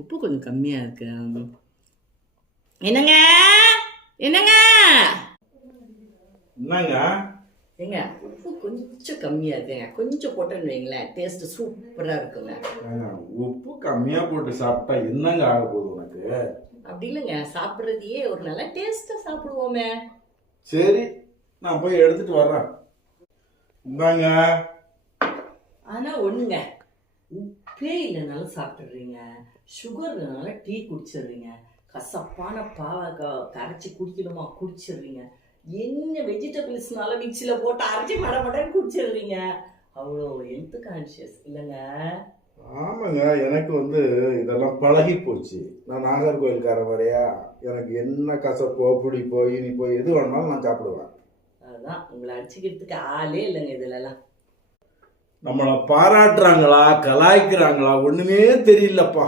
உப்பு கொஞ்சம் கம்மியா இருக்கு. என்னங்க என்னங்க என்னங்க ஏங்க உப்பு கொஞ்சம் கம்மியா இருக்குங்க. கொஞ்சம் போட்டேன்னு வைங்களேன், டேஸ்ட் சூப்பரா இருக்குங்க. உப்பு கம்மியா போட்டு சாப்பிட்டா என்னங்க ஆக போகுது உனக்கு? அப்படி இல்லைங்க, சாப்பிட்றதையே ஒரு நல்ல டேஸ்டா சாப்பிடுவோமே. சரி, நான் போய் எடுத்துட்டு வர்றேன். இந்தாங்க. ஆனா ஒண்ணுங்க, உப்பே இல்லைனாலும் சாப்பிட்டுடுறீங்க, சுகர் இல்லைனால டீ குடிச்சிடுறீங்க, கசப்பான பாவக்காய் கரைச்சி குடிக்கணுமா குடிச்சிடுறீங்க, என்ன வெஜிடபிள்ஸ்னால மிக்சியில் போட்டு அரைச்சி மடமடன்னு குடிச்சிடுறீங்க. அவ்வளோ ஹெல்த் கான்ஷியஸ் இல்லைங்க? ஆமாங்க, எனக்கு இதெல்லாம் பழகி போச்சு. நான் நாகர்கோயில்காரன் வரையா, எனக்கு என்ன கசப்போ பிடிப்போ இனிப்போ எது வேணாலும் நான் சாப்பிடுவேன். அதுதான் உங்களை அடிச்சுக்கிறதுக்கு ஆளே இல்லைங்க. இதுலலாம் நம்மளை பாராட்டுறாங்களா கலாய்க்கிறாங்களா ஒண்ணுமே தெரியலப்பா.